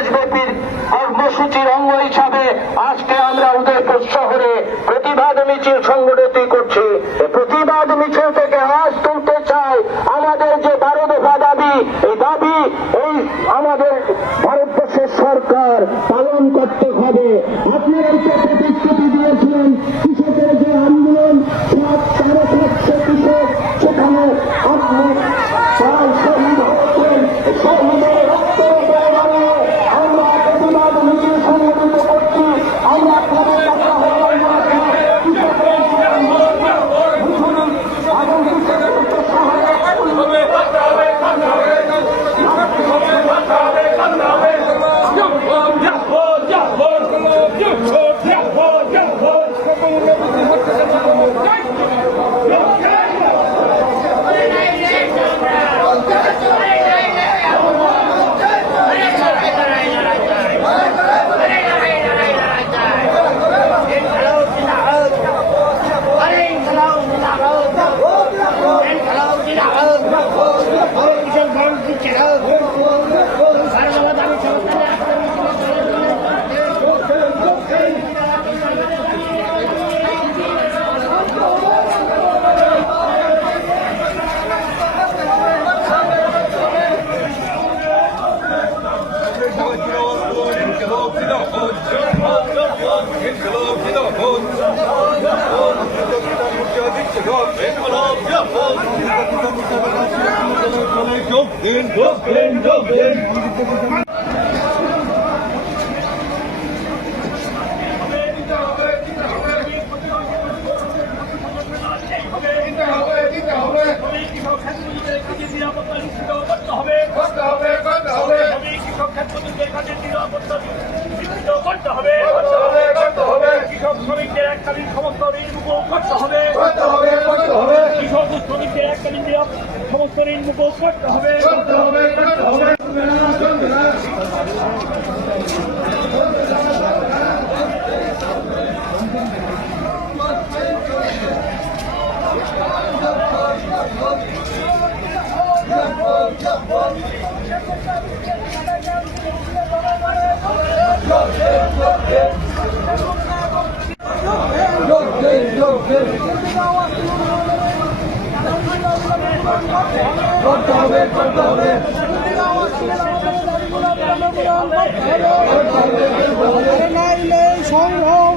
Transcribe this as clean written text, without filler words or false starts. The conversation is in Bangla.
দেশব্যাপী কর্মসূচির অঙ্গ হিসাবে আজকে আমরা উদয়পুর শহরে প্রতিবাদ মিছিল সংগঠিত করছি। প্রতিবাদ মিছিল থেকে আওয়াজ তুলতে চাই, আমাদের যে 12 দফা দাবি, এই দাবি এই আমাদের ভারতবর্ষের সরকার পালন করতে হবে। আপনারা যে প্রতিশ্রুতি দিয়েছিলেন কৃষকের যে আন্দোলন, 7,500 কৃষক সেখানে আপনি প্রায় শহীদ হচ্ছেন, শহীদের রক্তের পরিমাণে আমরা প্রতিবাদ মিছিল সংগঠিত করছি। আমরা আপনাদের কাছে আহ্বান জানাচ্ছি, কৃষকের যে আন্দোলন এবং কৃষকের কৃষক শ্রমিকদের এককালীন সমস্ত ঋণ মুকুব করতে হবে, কৃষক শ্রমিকদের এককালীন সমস্ত ঋণ মুকুব করতে হবে। সংগ্রাম